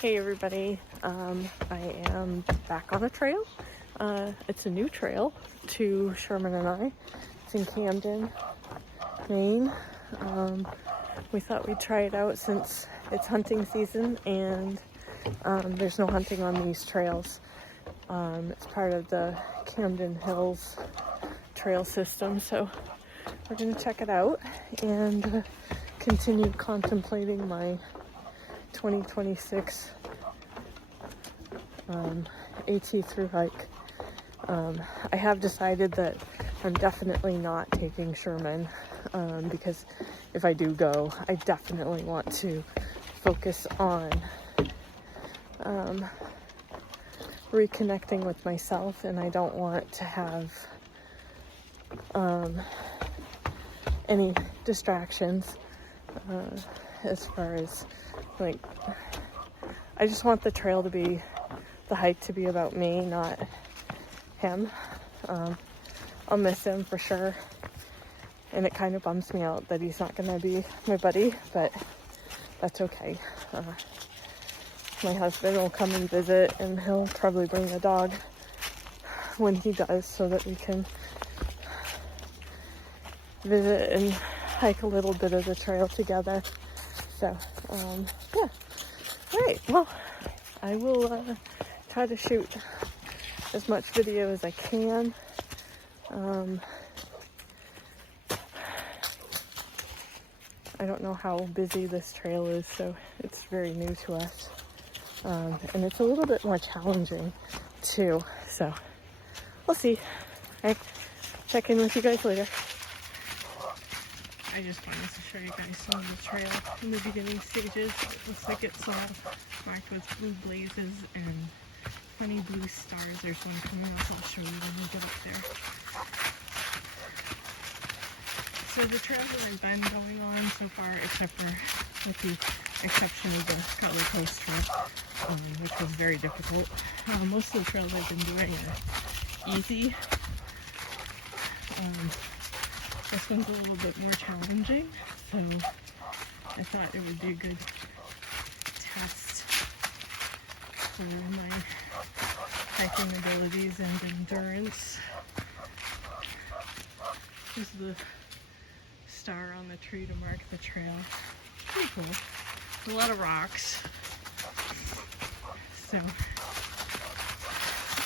Hey everybody, I am back on a trail. It's a new trail to Sherman and I. It's in Camden, Maine. We thought we'd try it out since it's hunting season and there's no hunting on these trails. It's part of the Camden Hills trail system, so we're going to check it out and continue contemplating my 2026 AT through hike. I have decided that I'm definitely not taking Sherman because if I do go, I definitely want to focus on reconnecting with myself, and I don't want to have any distractions as far as like, I just want the trail to be, the hike to be about me, not him. I'll miss him for sure, and it kind of bums me out that he's not gonna be my buddy, but that's okay. My husband will come and visit, and he'll probably bring the dog when he does so that we can visit and hike a little bit of the trail together. So yeah. Alright, well, I will try to shoot as much video as I can. I don't know how busy this trail is, so it's very new to us. And it's a little bit more challenging too, so we'll see. Alright, check in with you guys later. I just wanted to show you guys some of the trail in the beginning stages. It looks like it's all marked with blue blazes and funny blue stars. There's one coming up, I'll show you when we get up there. So the trail that I've been going on so far, except for with the exception of the Cutler Coast Trail, which was very difficult. Most of the trails I've been doing are easy. This one's a little bit more challenging, so I thought it would be a good test for my hiking abilities and endurance. This is the star on the tree to mark the trail. Pretty cool. A lot of rocks. So,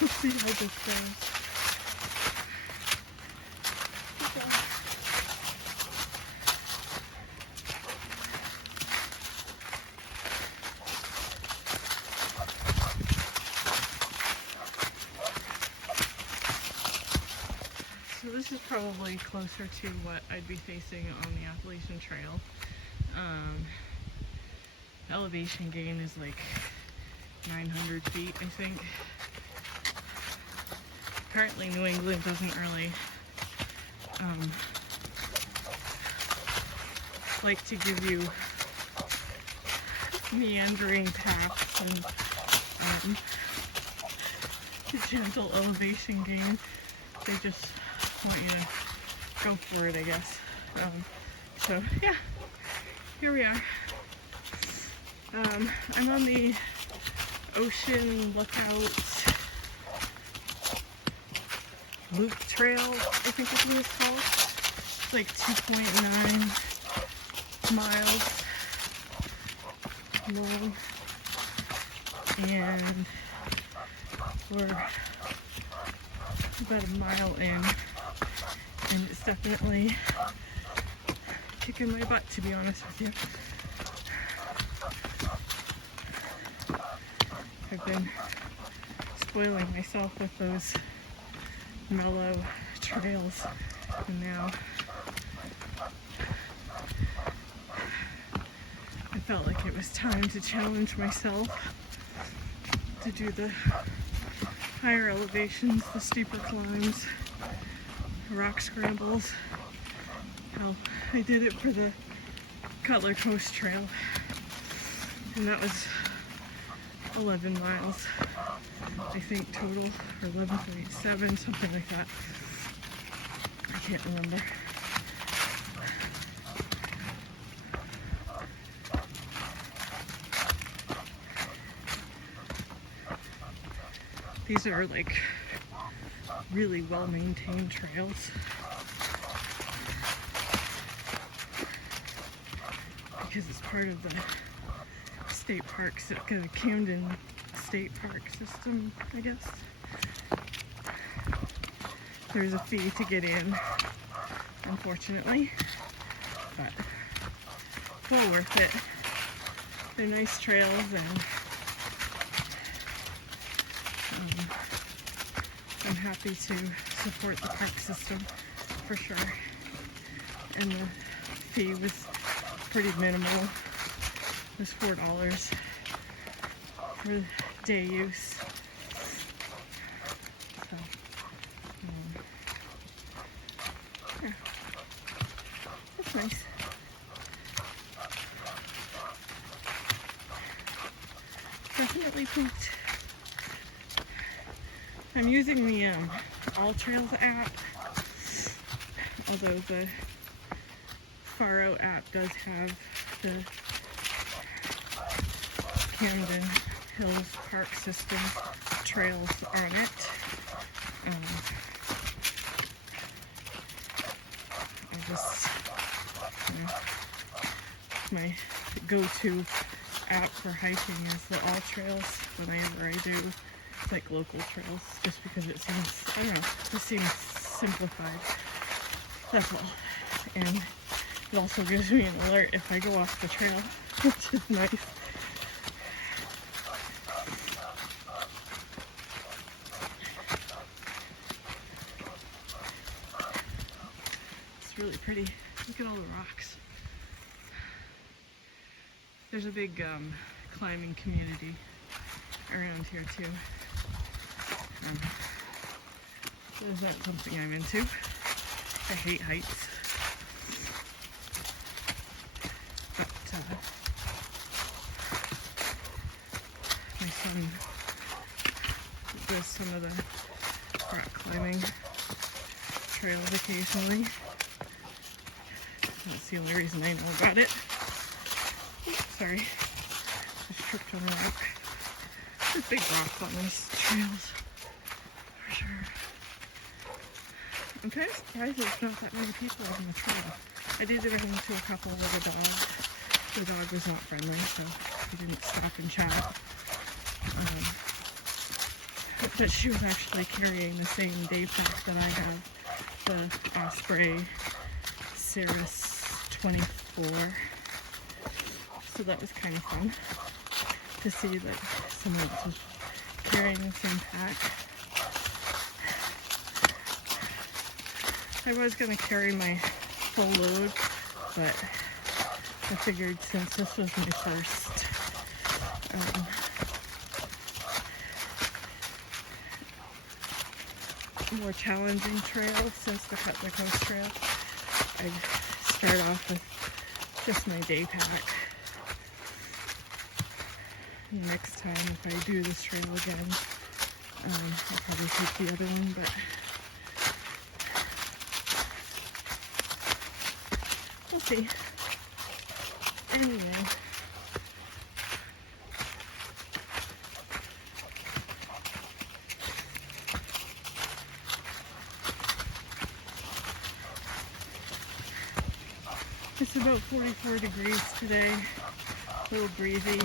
let's see how this goes. So this is probably closer to what I'd be facing on the Appalachian Trail. Elevation gain is like 900 feet, I think. Apparently New England doesn't really like to give you meandering paths and gentle elevation gain. They just want you to go for it, I guess. So yeah, here we are. I'm on the Ocean Lookout Loop Trail, I think is what it's called. It's like 2.9 miles long, and we're about a mile in, and it's definitely kicking my butt, to be honest with you. I've been spoiling myself with those mellow trails, and now I felt like it was time to challenge myself to do the higher elevations, the steeper climbs, rock scrambles. Hell, I did it for the Cutler Coast Trail, and that was 11 miles, I think, total, or 11.7, something like that. I can't remember. These are like really well maintained trails. Because it's part of the state parks, the Camden State Park system, I guess. There's a fee to get in, unfortunately, but well worth it. They're nice trails, and I'm happy to support the park system for sure. And the fee was pretty minimal. It was $4 for day use. So, yeah, that's nice. Definitely pooped. I'm using the All Trails app, although the Faro app does have the Camden Hills Park system trails on it. I just, my go-to app for hiking is the All Trails whenever I do like local trails, just because it seems, I don't know, it seems simplified. That's all. And it also gives me an alert if I go off the trail, which is nice. It's really pretty. Look at all the rocks. There's a big climbing community around here too. So is that something I'm into? I hate heights. But my son does some of the rock climbing trails occasionally. That's the only reason I know about it. Oops, sorry. Just tripped on a rock. There's big rocks on these trails, for sure. I'm kind of surprised there's not that many people on the trail. I did run into a couple with a dog. The dog was not friendly, so we didn't stop and chat. But she was actually carrying the same day pack that I have, the Osprey Ceres 24. So that was kind of fun to see that someone else was carrying the same pack. I was going to carry my full load, but I figured since this was my first more challenging trail since the Cutler Coast Trail, I'd start off with just my day pack. And next time, if I do this trail again, I'll probably take the other one, but we'll see. Anyway. It's about 44 degrees today, a little breezy,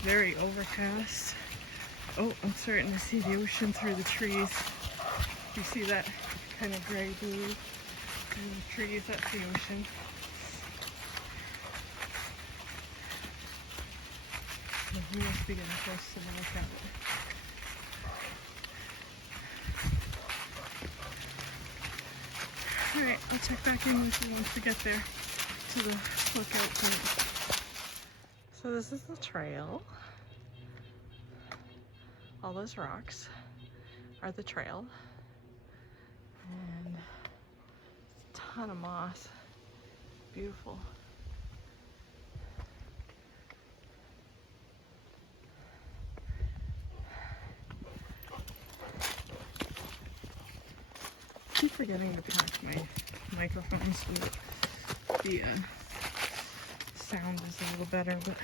very overcast. Oh, I'm starting to see the ocean through the trees. You see that kind of gray blue in the trees? That's the ocean. We must be getting close to the lookout. Alright, I'll check back in with you once we get there to the lookout point. So this is the trail. All those rocks are the trail. And a ton of moss. Beautiful. I keep forgetting to pack my microphone so the sound is a little better, but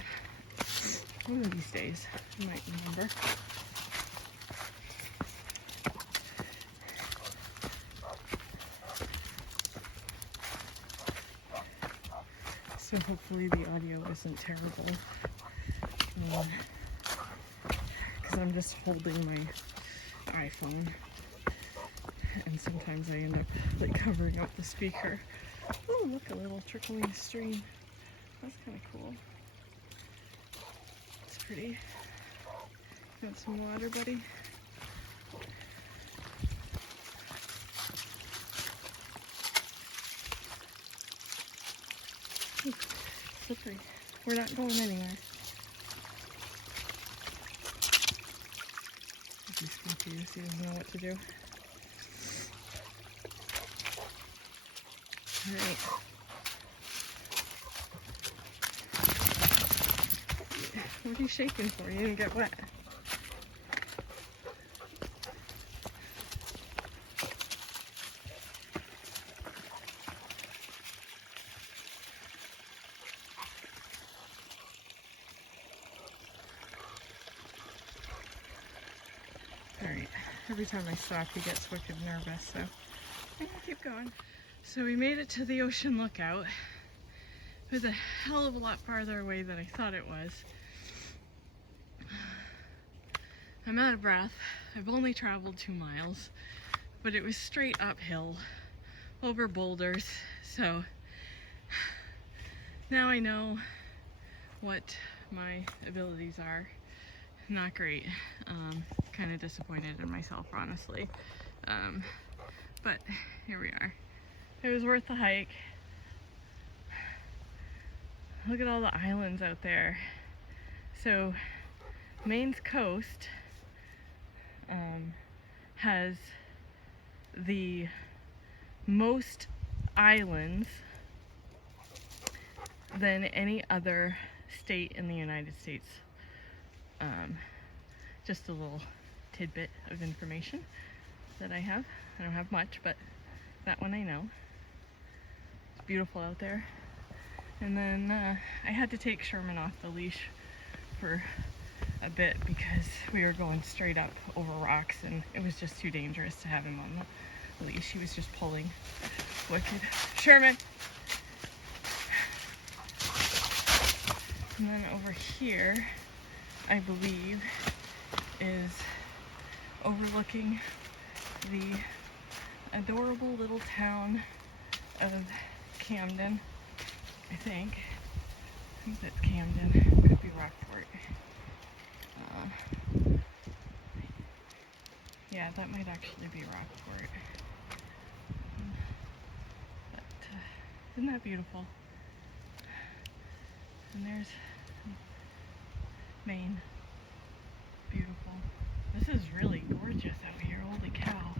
One of these days, I might remember. So hopefully the audio isn't terrible. Because I'm just holding my iPhone. And sometimes I end up like covering up the speaker. Oh, look, a little trickling stream. That's kind of cool. It's pretty. You want some water, buddy? Ooh, slippery. We're not going anywhere. He's confused. He doesn't know what to do. Alright. What are you shaking for? You didn't get wet. Alright, every time I stop he gets wicked nervous, so I'm gonna keep going. So we made it to the ocean lookout. It was a hell of a lot farther away than I thought it was. I'm out of breath. I've only traveled 2 miles, but it was straight uphill over boulders, so now I know what my abilities are. Not great. Kind of disappointed in myself, honestly. But here we are. It was worth the hike. Look at all the islands out there. So Maine's coast has the most islands than any other state in the United States. Just a little tidbit of information that I have. I don't have much, but that one I know. It's beautiful out there. And then I had to take Sherman off the leash for a bit because we were going straight up over rocks and it was just too dangerous to have him on the leash. He was just pulling wicked. Sherman! And then over here, I believe, is overlooking the adorable little town of Camden, I think that's Camden. It could be Rockport. Yeah, that might actually be Rockport. But isn't that beautiful? And there's Maine. Beautiful. This is really gorgeous out here. Holy cow.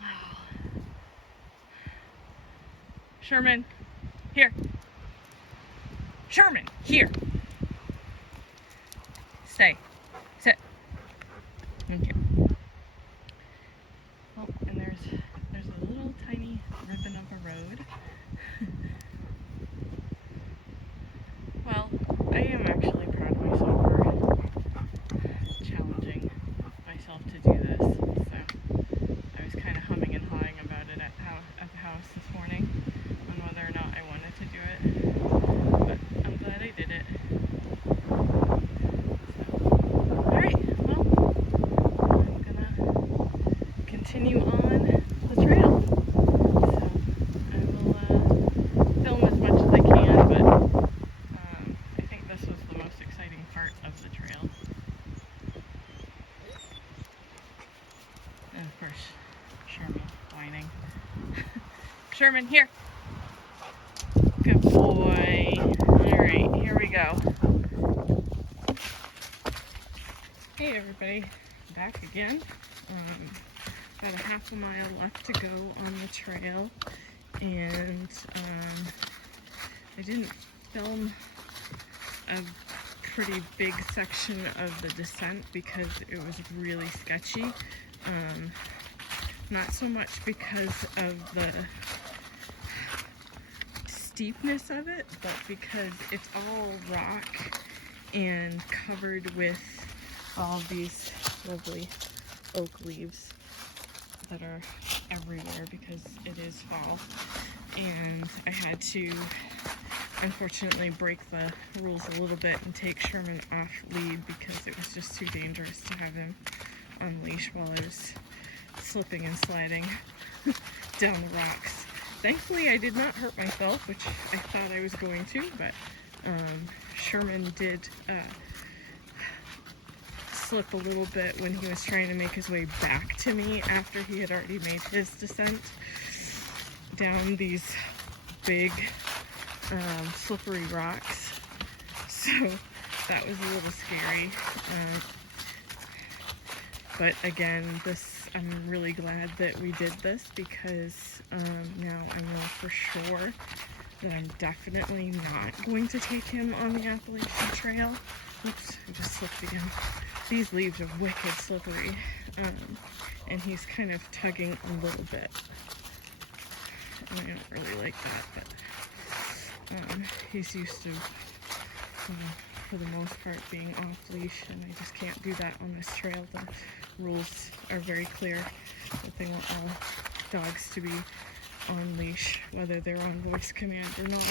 Wow. Sherman, here. Sherman, here. Stay. Sit. Thank you. Oh, and there's a little tiny ribbon of a road. Well, I am actually proud of myself for challenging myself to do this. So I was kind of humming and hawing about it at the house this morning on whether or not I wanted to do it. But I'm glad I did it. So, alright, well, I'm gonna continue on the trail. So I will film as much as I can, but I think this was the most exciting part of the trail. And of course, Sherman whining. Sherman, here! Good boy. Alright, here we go. Hey everybody, back again. About a half a mile left to go on the trail, and I didn't film a pretty big section of the descent because it was really sketchy. Not so much because of the steepness of it, but because it's all rock and covered with all these lovely oak leaves that are everywhere because it is fall. And I had to unfortunately break the rules a little bit and take Sherman off lead because it was just too dangerous to have him on leash while I was slipping and sliding down the rocks. Thankfully, I did not hurt myself, which I thought I was going to, but Sherman did slip a little bit when he was trying to make his way back to me after he had already made his descent down these big slippery rocks. So that was a little scary. But again, I'm really glad that we did this because now I know for sure that I'm definitely not going to take him on the Appalachian Trail. Oops, I just slipped again. These leaves are wicked slippery, and he's kind of tugging a little bit. And I don't really like that, but he's used to, for the most part, being off leash, and I just can't do that on this trail. The rules are very clear that they want all dogs to be on leash, whether they're on voice command or not.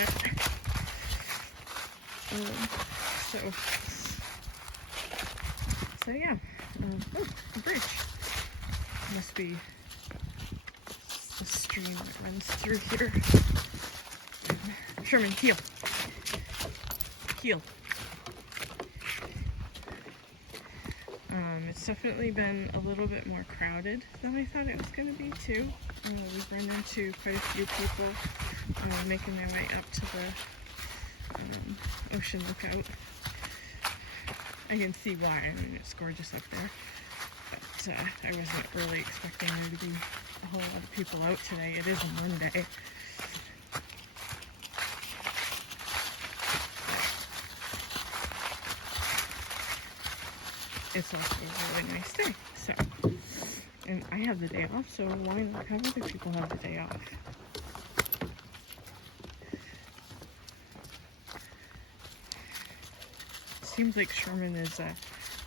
So yeah. Oh, a bridge. Must be the stream that runs through here. Sherman, heel. Heel. It's definitely been a little bit more crowded than I thought it was going to be too. We've run into quite a few people making their way up to the ocean lookout. I can see why. I mean, it's gorgeous up there. But I wasn't really expecting there to be a whole lot of people out today. It is a Monday. It's also a really nice day. So, and I have the day off, so why not have other people have the day off? Seems like Sherman is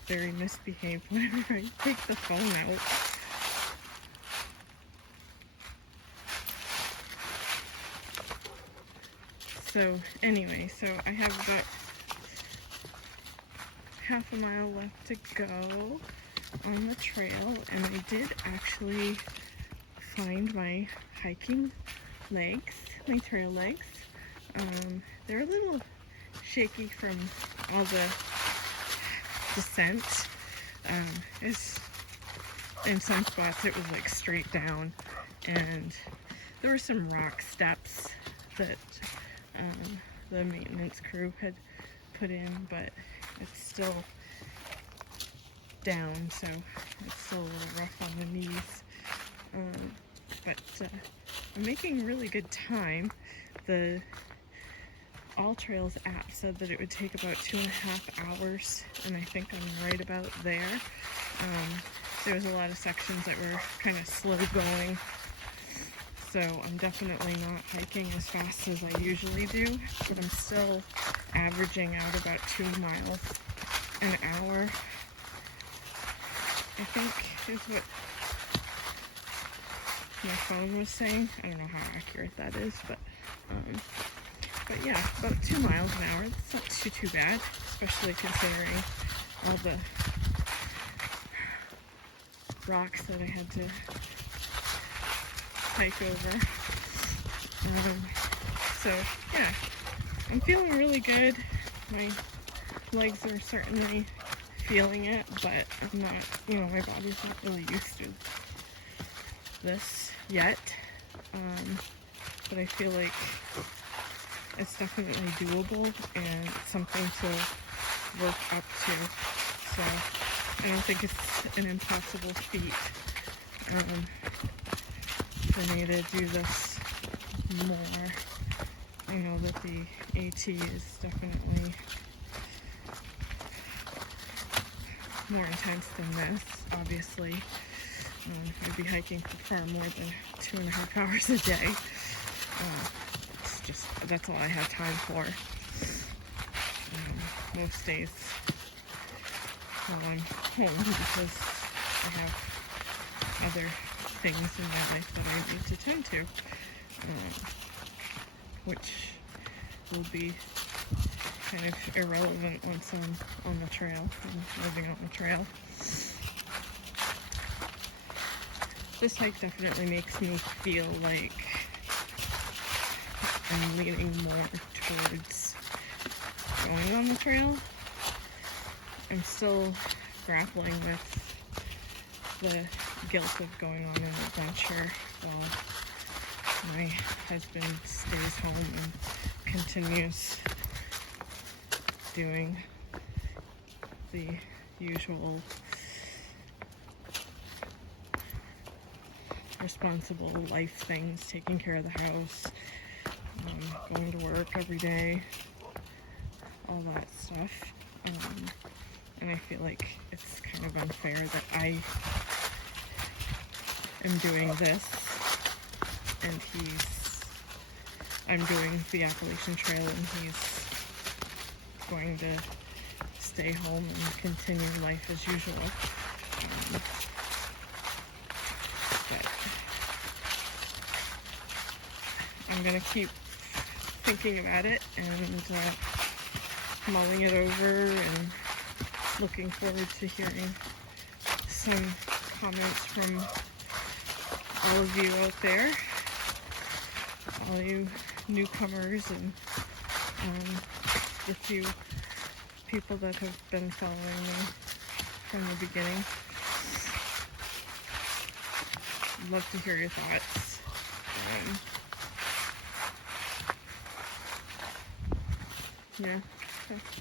very misbehaved whenever I take the phone out. So anyway, so I have about half a mile left to go on the trail, and I did actually find my hiking legs, my trail legs. They're a little shaky from all the descent. In some spots it was like straight down, and there were some rock steps that the maintenance crew had put in, but it's still down, so it's still a little rough on the knees. But I'm making really good time. The All Trails app said that it would take about 2.5 hours, and I think I'm right about there. There was a lot of sections that were kind of slow going, so I'm definitely not hiking as fast as I usually do, but I'm still averaging out about 2 miles an hour, I think is what my phone was saying. I don't know how accurate that is, but yeah, about 2 miles an hour. It's not too bad, especially considering all the rocks that I had to hike over. So yeah, I'm feeling really good. My legs are certainly feeling it, but I'm not, my body's not really used to this yet. But I feel like it's definitely doable and it's something to work up to. So I don't think it's an impossible feat for me to do this more. I know that the AT is definitely more intense than this, obviously. I'd be hiking for far more than 2.5 hours a day. It's just, that's all I have time for. most days while I'm home because I have other things in my life that I need to tend to, which will be kind of irrelevant once I'm on the trail and living on the trail. This hike definitely makes me feel like I'm leaning more towards going on the trail. I'm still grappling with the guilt of going on an adventure while my husband stays home and continues doing the usual responsible life things, taking care of the house, going to work every day, all that stuff. And I feel like it's kind of unfair that I am doing this and I'm doing the Appalachian Trail and he's going to stay home and continue life as usual. But I'm gonna keep thinking about it and mulling it over and looking forward to hearing some comments from all of you out there, all you newcomers and the few people that have been following me from the beginning. I'd love to hear your thoughts. Yeah,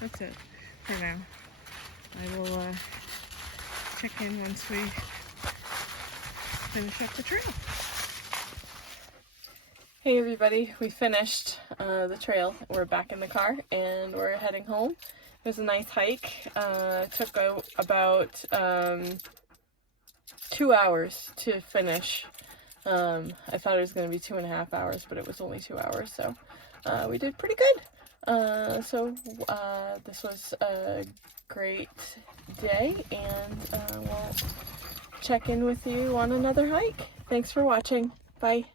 that's it for now. I will check in once we finish up the trail. Hey everybody, we finished the trail. We're back in the car and we're heading home. It was a nice hike. It took about 2 hours to finish. I thought it was going to be 2.5 hours, but it was only 2 hours, so we did pretty good. This was a great day, and we'll check in with you on another hike. Thanks for watching. Bye.